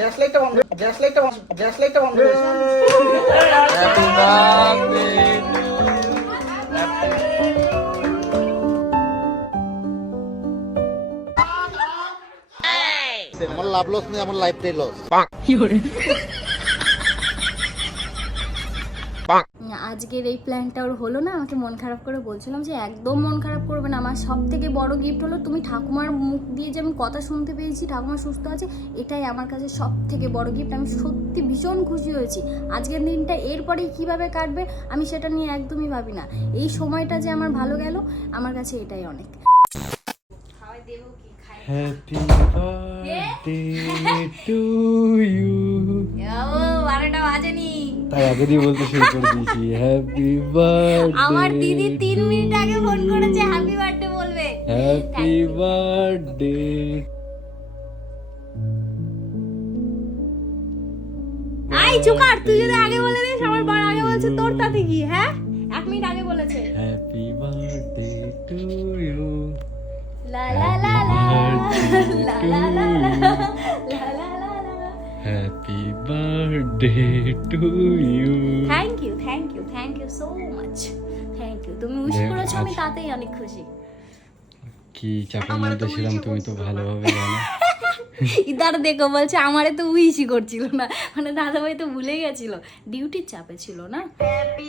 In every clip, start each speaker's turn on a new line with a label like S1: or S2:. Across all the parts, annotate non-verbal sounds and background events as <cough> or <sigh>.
S1: Gas লাইটটা বন্ধ gas লাইটটা বন্ধ গ্যাস লাইটটা বন্ধ করো।
S2: হ্যাপি বার্থডে
S3: আমার লাভ লস নেই আমার লাইফটাই লস
S4: আজকের এই প্ল্যানটা ওর হলো না আমাকে মন খারাপ করে বলছিলাম যে একদম মন খারাপ করবে না। আমার সব থেকে বড় গিফট হলো তুমি ঠাকুমার মুখ দিয়ে যে আমি কথা শুনতে পেয়েছি ঠাকুমা সুস্থ আছে এটাই আমার কাছে সব থেকে বড় গিফট আমি সত্যি ভীষণ খুশি হয়েছি। আজকের দিনটা এরপরেই কীভাবে কাটবে আমি সেটা নিয়ে একদমই ভাবি না। এই সময়টা যে আমার ভালো গেল আমার কাছে এটাই অনেক।
S2: ইউ <laughs>
S4: ও বারোটা বাজেনি।
S2: তাই আগে দিয়ে বলতে শুরু করে দিয়েছি হ্যাপি বার্থডে
S4: আমার দিদি তিন মিনিট আগে ফোন করেছে হ্যাপি বার্থডে বলবে
S2: হ্যাপি বার্থডে
S4: আই চুকার তুই যদি আগে বলে দিস আমার বড় আগে বলছে তোর তাতে কি হ্যাঁ এক মিনিট আগে বলেছে
S2: হ্যাপি বার্থডে টু ইউ
S4: লা লা লা লা লা লা লা লা লা
S2: happy birthday to you
S4: thank you thank you thank you so much thank you তুমি উইশ
S2: দেখ,
S4: করেছ আমি তাতেই অনেক খুশি।
S2: কি চাপের মধ্যে ছিলাম তুমি তো ভালোভাবে জানো?
S4: ইদার দেখো বলছে আমারে তো উইশই করছিল না। মানে দাদাভাই তো ভুলে গেছিল। ডিউটির চাপে ছিল না। কি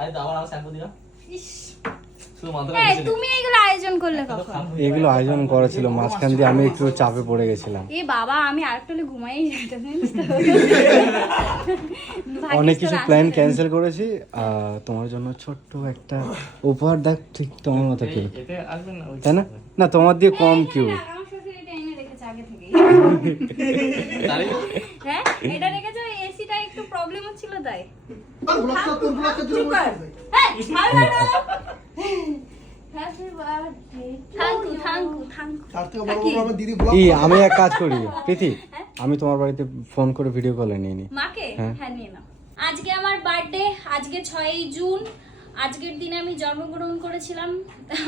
S2: আরে
S5: তো
S6: আবার আমার শ্যাম্পু দিলাম।
S4: তুমি এগুলো আয়োজন করলে কখন?
S2: এগুলো আয়োজন করা ছিল মাঝখান দিয়ে আমি একটু চাপে পড়ে গেছিলাম।
S4: এ বাবা আমি আরেকটু ঘুমাই <laughs>
S2: অনেক কিছু প্ল্যান ক্যান্সেল করেছি তোমার জন্য ছোট্ট একটা উপহার দেখ ঠিক তোমার মতো কেউ
S6: এতে আসবে না? ওই
S2: তাই না? না তোমার দিয়ে কম কিউ
S4: এটা শ্বশুর এটা রেখেছে একটু প্রবলেম হচ্ছিল তাই।
S5: ব্লক
S2: আমি এক কাজ করি প্রীতি আমি তোমার বাড়িতে ফোন করে ভিডিও কলে নিয়ে নিই
S4: মাকে?
S2: হ্যাঁ।
S4: হ্যাঁ নিয়ে নাও। আজকে আমার বার্থডে আজকে ছয়ই জুন। আজকের দিনে আমি জন্মগ্রহণ করেছিলাম।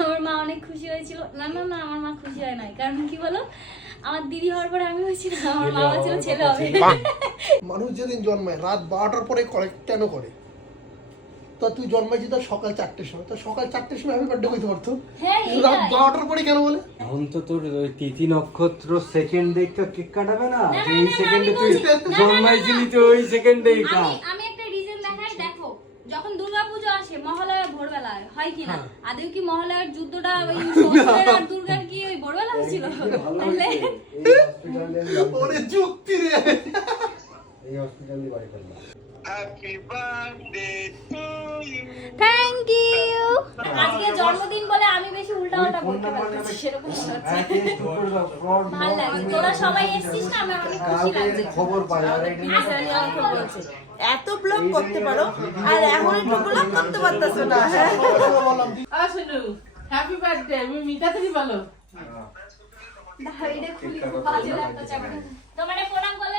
S4: আমার মা অনেক খুশি হয়েছিল। না না না আমার মা খুশি হয় নাই। কারণ কি বলো? আমার দিদি হওয়ার পরে আমি হয়েছিলাম আমার মা হয়েছিল ছেলে হবে।
S5: মানুষ যেদিন জন্মায় রাত বারোটার পরে করে কেন করে? তো তুই জন্মাইছি তো সকাল চারটের সময়। তো সকাল চারটের সময় আমি বার্থডে করতে পারতো?
S4: হ্যাঁ
S5: রাত বারোটার পরে কেন বলে?
S2: এখন তো তোর ওই তিথি নক্ষত্র সেকেন্ড কেক কাটাবে না। এই সেকেন্ডে তুই জন্মাইছিলি তো ওই সেকেন্ডে
S4: আমি
S2: কাট
S4: আমি একটা রিজন দেখাই দেখো যখন দুর্গাপুজো আসে মহালয়া ভোরবেলায় হয় কি না? আদেও কি মহালয়ার যুদ্ধটা <laughs> ওই আর দুর্গার কি ওই ভোরবেলা হয়েছিল? <laughs>
S5: ওরে যুক্তি রে
S2: এই হসপিটালে বাড়ি করলাম
S4: থ্যাংক ইউ আজকে জন্মদিন বলে আমি বেশি উল্টাপাল্টা বলতে পারতেছি সেরকম ভালো লাগে তোরা সবাই এসেছিস না? আমার অনেক খুশি লাগছে।
S2: খবর পাই আর
S7: এত ব্লগ করতে পারো আর এখন একটু ব্লগ করতে পারতেছো না হ্যাঁ?
S8: আসলে হ্যাপি বার্থডে আমি মিতা থেকে বলো।
S4: দাঁড়িয়ে খুলি বাজে লাগতো তোমার প্রণাম করলে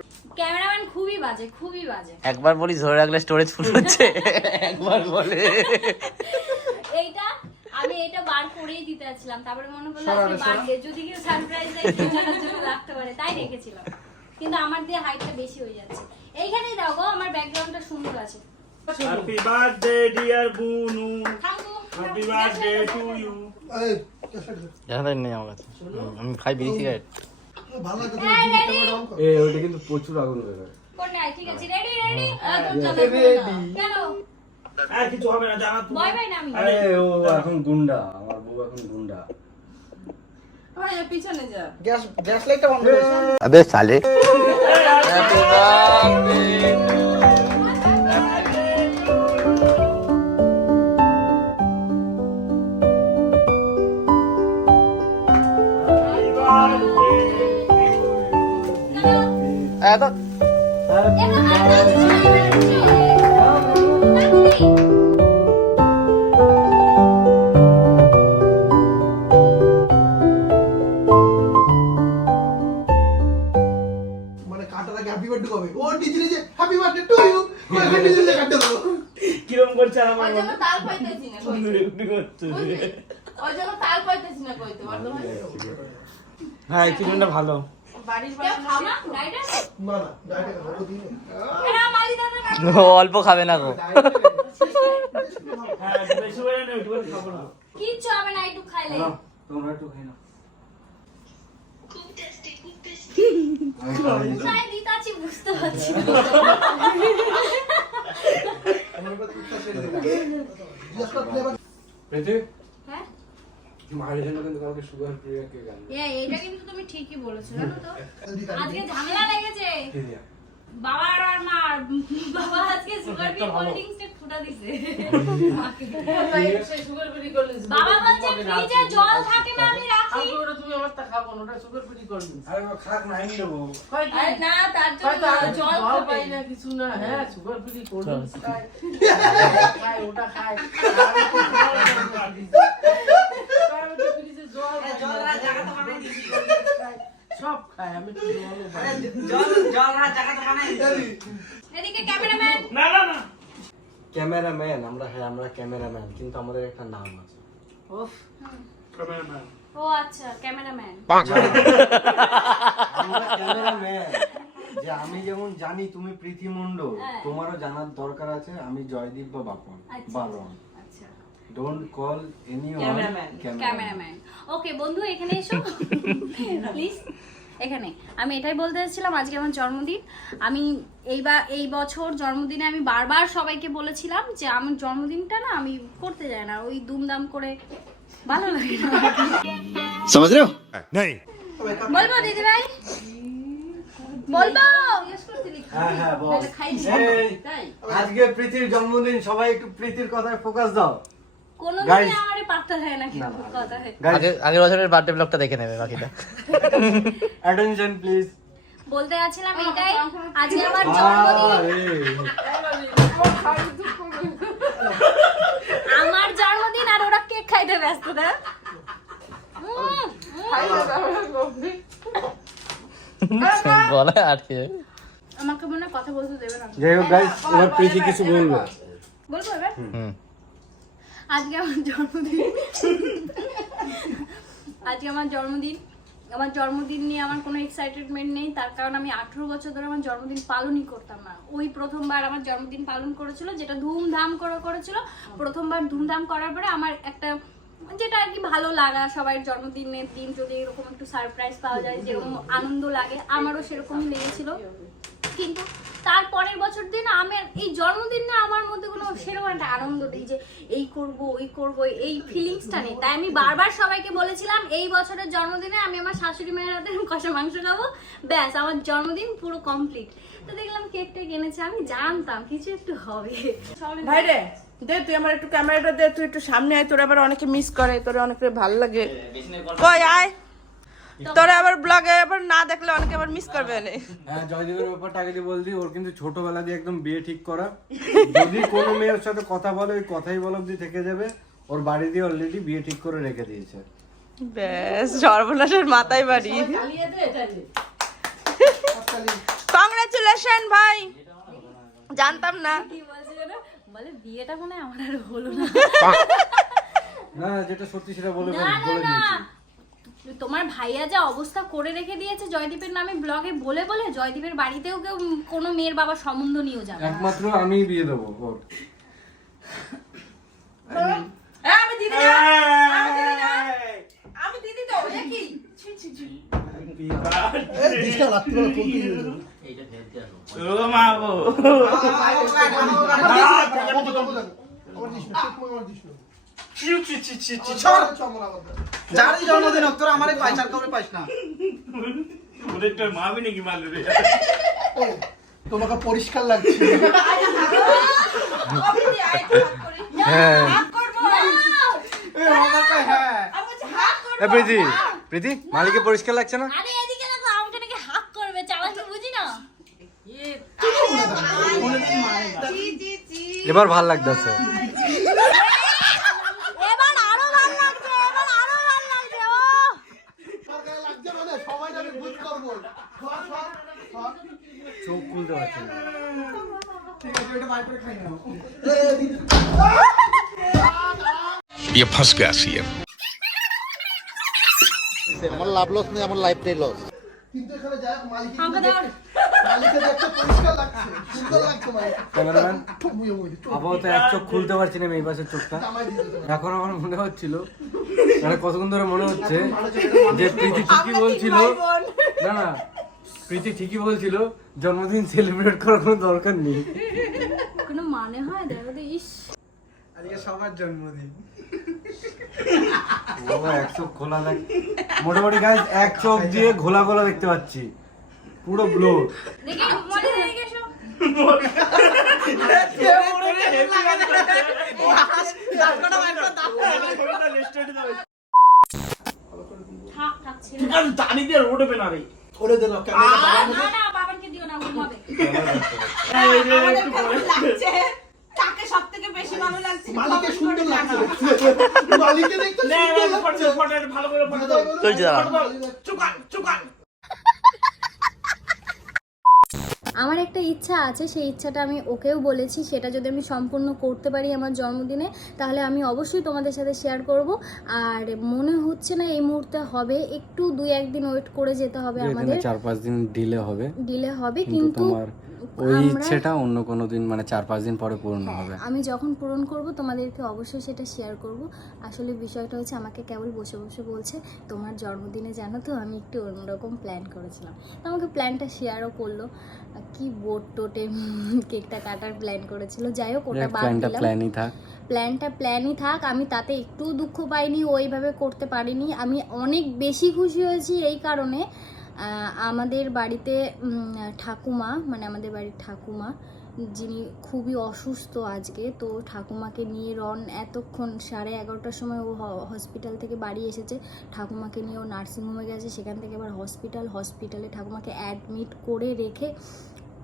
S4: ক্যামেরাম্যান খুবই বাজে খুবই বাজে।
S6: একবার বলি ধরে রাখলে স্টোরেজ ফুল হচ্ছে? <laughs> একবার বলে।
S4: এইটা আমি এটা বার করেই দিতে যাচ্ছিলাম তারপরে মনে করল আজকে বার্থডে যদি কেউ সারপ্রাইজ দেয় জন্য রাখতে পারে। তাই রেখেছিলাম। কিন্তু আমার দিয়ে হাইটটা বেশি হয়ে যাচ্ছে। এইখানেই দাও গো আমার ব্যাকগ্রাউন্ডটা সুন্দর আছে।
S9: Happy birthday dear
S4: Bunu
S9: happy birthday to you
S5: এই।
S6: নেই আমার কাছে। আমি খাই বিড়ি সিগারেট।
S5: ভালো লাগে
S4: হ্যাঁ।
S2: এ ওইটা কিন্তু প্রচুর আগুন হয়ে
S4: কোন ঠিক আছে রেডি রেডি কেন
S9: আর কিছু হবে না জানা তুমি
S4: ভয় পাই না আমি।
S2: আরে ও এখন গুন্ডা আমার বউ এখন গুন্ডা।
S8: পিছনে যা।
S5: গ্যাস গ্যাস লাইটটা বন্ধ করো।
S3: আবে সালে। <laughs>
S5: কাটতে দাও
S9: কিরম করছে আমার
S8: তাল পাইতেছি না? ওই জন্য তাল পাইতেছি না কইতে বর্তমানে।
S9: হ্যাঁ চিকেনটা ভালো।
S6: অল্প খাবে না গো।
S9: হ্যাঁ বেশি না। একটু খাব না।
S4: কিচ্ছু হবে না একটু খাইলে।
S2: তোমরা একটু <laughs> খাই না
S4: বুঝতে পারছি
S2: মায়ের জন্য কিন্তু কাউকে সুগার ফ্রি কে গান
S4: এটা কিন্তু তুমি ঠিকই বলেছ জানো তো? আজকে ঝামেলা লেগেছে। বাবা আর মার বাবা আজকে সুগার ফ্রি কোল্ড ড্রিঙ্কস ফুটা দিছে।
S8: সেই সুগার ফ্রি করলে
S4: বাবা বলছে ফ্রিজে জল থাকে না আমি রাখি।
S8: ওটা তুমি আমার তা খাব না ওটা সুগার ফ্রি করবি
S2: আরে ও খাক না আমি দেবো
S4: আরে না তার জন্য
S8: হয়তো
S4: না,
S8: আর
S4: জল
S8: জল না কিছু না। হ্যাঁ সুগার ফ্রি কোল্ড ড্রিঙ্কস ওটা <laughs> সব খায় আমি তো জলও
S4: এদিকে ক্যামেরাম্যান।
S9: না না না।
S2: ক্যামেরাম্যান আমরা হ্যাঁ আমরা ক্যামেরাম্যান কিন্তু আমাদের একটা নাম আছে।
S9: ক্যামেরাম্যান।
S4: ও আচ্ছা ক্যামেরাম্যান।
S2: আমরা ক্যামেরাম্যান যে আমি যেমন জানি তুমি প্রীতি মণ্ডল
S4: হ্যাঁ।
S2: তোমারও জানার দরকার আছে আমি জয়দীপ বা বাপন
S4: আচ্ছা।
S2: বারণ। Don't call anyone
S4: cameraman okay বন্ধু এখানে এসো। <laughs> প্লিজ এখানে। আমি এটাই বলতে চাচ্ছিলাম আজকে আমার জন্মদিন। আমি এইবার এই বছর জন্মদিনে আমি বারবার সবাইকে বলেছিলাম যে আমার জন্মদিনটা না আমি করতে যাই না। ওই দুমদাম করে ভালো লাগে না।
S3: সমাজ রে নাই।
S4: বলব দিদি ভাই বলব
S2: হ্যাঁ, হ্যাঁ, আজকে প্রীতির জন্মদিন সবাই একটু প্রীতির কথায় ফোকাস দাও।
S4: কোনোদিনই
S2: Guys.
S4: আমার পাত্তা না কিন্তু কথা
S6: আগে আগের বছরের বার্থডে ব্লগটা দেখে নেবে বাকিটা। <laughs>
S2: অ্যাটেনশন প্লিজ
S4: বলতে যাচ্ছিলাম আজকে আমার জন্মদিন। আমার জন্মদিন আর ওরা কেক খাইতে ব্যস্ত না। <laughs>
S6: বলে আর কি।
S4: আমাকে মনে কথা বলতে দেবে না।
S2: যাই হোক গাইস এবার প্রীতি কিছু বলবে
S4: বলব এবার?
S6: হুম।
S4: আজকে আমার জন্মদিন। আজকে আমার জন্মদিন। আমার জন্মদিন নিয়ে আমার কোনো এক্সাইটেডমেন্ট নেই। তার কারণ আমি আঠেরো বছর ধরে আমার জন্মদিন পালনই করতাম না। ওই প্রথমবার আমার জন্মদিন পালন করেছিল, যেটা ধুমধাম করে করেছিল। প্রথমবার ধুমধাম করার পরে আমার একটা, যেটা আর কি ভালো লাগা সবাই জন্মদিনের দিন। যদি এরকম একটু সারপ্রাইজ পাওয়া যায়, যেরকম আনন্দ লাগে, আমারও সেরকমই লেগেছিল। কিন্তু তার পরের বছর দিন আমার এই জন্মদিন না আমার মধ্যে কোনো সেরকম একটা আনন্দ নেই যে এই করব ওই করব এই ফিলিংসটা নেই। তাই আমি বারবার সবাইকে বলেছিলাম এই বছরের জন্মদিনে আমি আমার শাশুড়ি মায়ের হাতে কষা মাংস খাব। ব্যাস আমার জন্মদিন পুরো কমপ্লিট তো দেখলাম কেক টেক এনেছে আমি জানতাম কিছু একটু হবে।
S8: ভাই রে দে তুই আমার একটু ক্যামেরাটা দে তুই একটু সামনে আয় তোর আবার অনেকে মিস করে তোর অনেকে ভালো লাগে। কই আয়। তোরা আবার ব্লগে আবার না দেখলে অনেকে আবার মিস করবে না
S2: হ্যাঁ জয়দীপের ব্যাপারটা আগে বলছি ওর কিন্তু ছোটবেলা দিয়ে একদম বিয়ে ঠিক করা। যদি কোনো মেয়ের সাথে কথা বলে ওই কথাই বল অব্দি থেকে যাবে। ওর বাড়ি দিয়ে অলরেডি বিয়ে ঠিক করে রেখে দিয়েছে।
S8: ব্যাস সর্বনাশের মাথায় বাড়ি। কংগ্রাচুলেশন ভাই। জানতাম না।
S4: বলে বিয়েটা মনে আমার আর হলো না।
S2: না যেটা সত্যি সেটা বলে
S4: না না
S2: বলে
S4: না।
S2: দিয়েছি।
S4: তোমার ভাইয়া যা অবস্থা করে রেখে দিয়েছে জয়দীপের নামে ব্লগে বলে বলে জয়দীপের বাড়িতেও কেউ কোনো মেয়ের বাবা সম্বন্ধ নিয়েও যাবে
S2: একমাত্র আমিই বিয়ে দেবো ওর
S8: আমি দিদি না আমি দিদি না আমি দিদি তো এ কি ছি, ছি, ছি।
S5: এই
S1: যারই জন্মদিন না
S5: তোমাকে পরিষ্কার লাগছে।
S2: হ্যাঁ
S1: হ্যাঁ
S2: প্রীতি প্রীতি মালিকে পরিষ্কার লাগছে না
S4: আমাকে না।
S2: এবার ভালো লাগতেছে
S4: এবার আরও ভালো লাগছে এবার আরও ভালো লাগছে ও
S5: আমার গায়ে লাগছে মানে সবাই জানে ভূত করব সর, সর, সর।
S2: চোখ খুলতে পারছি না
S1: ঠিক আছে ওটা বাইর করে খাই নাও
S5: এই, দিদি,
S3: ये फंस गया सीएम আমার লাভ লস নেই আমার লাইফটাই লস
S5: কিন্তু এখানে যাই হোক, মালিকের
S4: আমাকে
S5: কিন্তু
S4: দেওয়ার
S5: দেখতে- মালিকে দেখতে পরিষ্কার লাগছে সুন্দর লাগছে মালিক
S2: ক্যামেরাম্যান
S5: ঠুক মুয়ে মুয়ে, চোখ
S2: আপাতত এক চোখ খুলতে পারছি না এই পাশের চোখটা
S5: জামাই দিয়ে দিতে হবে।
S2: এখন আমার মনে হচ্ছিল মানে কতক্ষণ ধরে মনে হচ্ছে
S5: ভালো জায়গায়
S2: যে প্রীতি ঠিকই
S8: আমরা
S2: বলছিল
S8: তিন ভাই বোন।
S2: না না প্রীতি ঠিকই বলছিল জন্মদিন সেলিব্রেট করার কোনো দরকার নেই
S4: কোনো মানে হয় দেখো তো ইস
S1: আজকে সবার জন্মদিন
S2: বাবা এক চোখ খোলা মোটামুটি গাছ এক চোখ দিয়ে ঘোলা ঘোলা দেখতে পাচ্ছি। পুরো ব্লো।
S9: জানি দিয়ে রোড না রে।
S5: ধরে দিল
S4: না না বাবাকে দিও না ঘুমাবে।
S8: কাকে সব থেকে বেশি ভালো লাগছে
S5: মালিকে সুন্দর লাগছে। <laughs> মালিকে দেখতে সুন্দর লাগছে।
S9: ফটো, ভালো করে ফটো দাও। চুকান চুকান।
S4: আমার একটা ইচ্ছা আছে সেই ইচ্ছাটা আমি ওকেও বলেছি সেটা যদি আমি সম্পূর্ণ করতে পারি আমার জন্মদিনে তাহলে আমি অবশ্যই তোমাদের সাথে শেয়ার করব। আর মনে হচ্ছে না এই মুহূর্তে হবে একটু দুই একদিন ওয়েট করে যেতে হবে আমাদের।
S2: চার পাঁচ দিন ডিলে হবে।
S4: ডিলে হবে
S2: কিন্তু ওই ইচ্ছেটা অন্য কোনো দিন মানে চার পাঁচ দিন পরে পূর্ণ হবে।
S4: আমি যখন পূরণ করব তোমাদেরকে অবশ্যই সেটা শেয়ার করব। আসলে বিষয়টা হচ্ছে আমাকে কেবল বসে বসে বলছে তোমার জন্মদিনে জানো তো আমি একটু অন্যরকম প্ল্যান করেছিলাম। তো আমাকে প্ল্যানটা শেয়ারও করল। কি বোট টোটে কেকটা কাটার প্ল্যান করেছিল। যাই হোক ওটা বাদ দিলাম।
S2: প্ল্যানই থাক।
S4: প্ল্যানটা প্ল্যানই থাক। আমি তাতে একটু দুঃখ পাইনি ওইভাবে করতে পারিনি। আমি অনেক বেশি খুশি হয়েছি এই কারণে। আমাদের বাড়িতে ঠাকুমা মানে আমাদের বাড়ির ঠাকুমা, যিনি খুবই অসুস্থ আজকে, তো ঠাকুমাকে নিয়ে রন এতক্ষণ সাড়ে এগারোটার সময় ও হসপিটাল থেকে বাড়ি এসেছে। ঠাকুমাকে নিয়ে ও নার্সিংহোমে গেছে, সেখান থেকে আবার হসপিটাল হসপিটালে ঠাকুমাকে অ্যাডমিট করে রেখে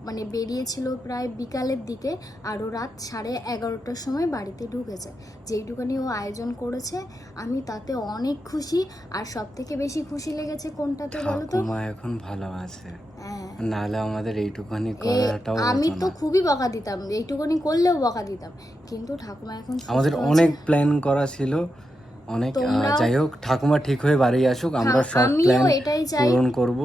S4: মানে বেরিয়েছিল প্রায় বিকালের দিকে আরও রাত সাড়ে এগারোটার সময় বাড়িতে ঢুকেছে যেইটুকানি ও আয়োজন করেছে আমি তাতে অনেক খুশি। আর সব থেকে বেশি খুশি লেগেছে কোনটাতে বলো তো?
S2: ঠাকুমা এখন ভালো আছে।
S4: হ্যাঁ।
S2: নাহলে আমাদের এইটুখানি
S4: এ,
S2: করাটাও
S4: আমি তো খুবই বকা দিতাম। এইটুকুনি করলেও বকা দিতাম। কিন্তু ঠাকুমা এখন
S2: আমাদের অনেক প্ল্যান করা ছিল। অনেক যাই হোক ঠাকুমা ঠিক হয়ে বাড়ি আসুক। আমরা সব প্ল্যান পূরণ করব।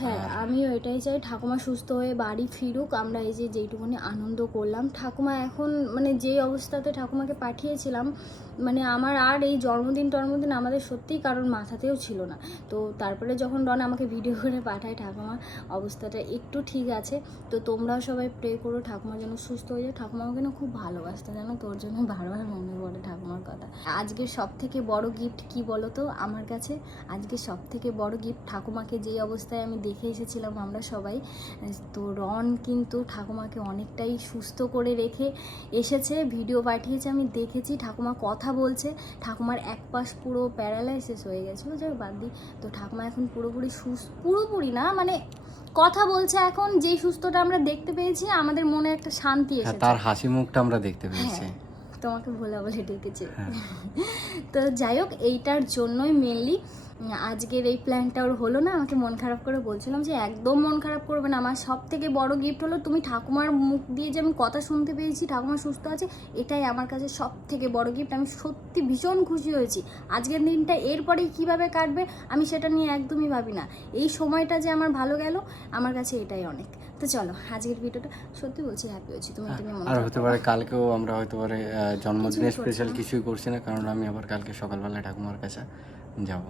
S4: হ্যাঁ আমিও এটাই চাই ঠাকুমা সুস্থ হয়ে বাড়ি ফিরুক। আমরা এই যে যেইটুকুনি আনন্দ করলাম। ঠাকুমা এখন মানে যেই অবস্থাতে ঠাকুমাকে পাঠিয়েছিলাম মানে আমার আর এই জন্মদিন টন্মদিন আমাদের সত্যিই কারোর মাথাতেও ছিল না। তো তারপরে যখন রন আমাকে ভিডিও করে পাঠায় ঠাকুমা অবস্থাটা একটু ঠিক আছে। তো তোমরাও সবাই প্রে করো ঠাকুমা যেন সুস্থ হয়ে যায়। ঠাকুমা আমাকে না খুব ভালোবাসতো জানো তোর জন্য বারবার মনে পড়ে ঠাকুমার কথা। আজকের সব থেকে বড় গিফট কি বলো তো আমার কাছে? আজকে সব থেকে বড় গিফট ঠাকুমাকে যেই অবস্থায় আমি দেখে এসেছিলাম আমরা সবাই। তো রন কিন্তু ঠাকুমাকে অনেকটাই সুস্থ করে রেখে এসেছে ভিডিও পাঠিয়েছে আমি দেখেছি ঠাকুমা কথা বলছে ঠাকুমার এক পাশ পুরো প্যারালাইসিস হয়ে গেছিল যাই বাদ দিই তো ঠাকুমা এখন পুরোপুরি সুস্থ পুরোপুরি না মানে কথা বলছে এখন যেই সুস্থটা আমরা দেখতে পেয়েছি আমাদের মনে একটা শান্তি
S2: হ্যাঁ
S4: এসেছে।
S2: তার হাসি মুখটা আমরা দেখতে পেয়েছি।
S4: হ্যাঁ তোমাকে ভোলা বলে ডেকেছে।
S2: হ্যাঁ।
S4: তো যাই হোক এইটার জন্যই মেনলি আজকের এই প্ল্যানটা ওর হলো না আমাকে মন খারাপ করে বলছিলাম যে একদম মন খারাপ করবে না। আমার সব থেকে বড় গিফট হলো তুমি ঠাকুমার মুখ দিয়ে যে আমি কথা শুনতে পেয়েছি ঠাকুমা সুস্থ আছে এটাই আমার কাছে সব থেকে বড় গিফট আমি সত্যি ভীষণ খুশি হয়েছি। আজকের দিনটা এরপরে কীভাবে কাটবে আমি সেটা নিয়ে একদমই ভাবি না। এই সময়টা যে আমার ভালো গেল আমার কাছে এটাই অনেক। তো চলো আজকের ভিডিওটা সত্যি বলছি হ্যাপি হয়েছি। তুমি নিয়ে মন
S2: আর হতে পারে কালকেও আমরা হয়তো পারে জন্মদিনে স্পেশাল। কিছুই করছি না কারণ আমি আবার কালকে সকালবেলা ঠাকুমার কাছে যাব।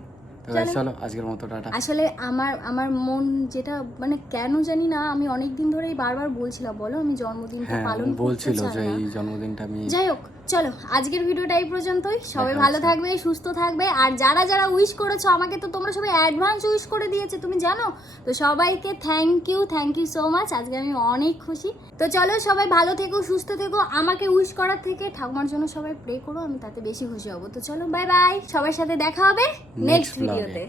S4: চলো।
S2: চলো আজকের মতো টাটা।
S4: আসলে আমার আমার মন যেটা মানে কেন জানি না আমি অনেকদিন ধরেই বারবার বলছিলাম বলো আমি জন্মদিনটা
S2: হ্যাঁ
S4: পালন
S2: বলছিল যে এই জন্মদিনটা আমি
S4: যাই হোক চলো আজকের ভিডিওটা এই পর্যন্তই। সবাই ভালো থাকবে সুস্থ থাকবে। আর যারা যারা উইশ করেছ আমাকে তো তোমরা সবাই অ্যাডভান্স উইশ করে দিয়েছে তুমি জানো? তো সবাইকে thank you thank you so much আজকে আমি অনেক খুশি। তো চলো সবাই ভালো থেকো সুস্থ থেকো। আমাকে উইশ করার থেকে ঠাকুমার জন্য সবাই প্রে করো আমি তাতে বেশি খুশি হব। তো চলো বাই বাই সবার সাথে দেখা হবে নেক্সট ভিডিওতে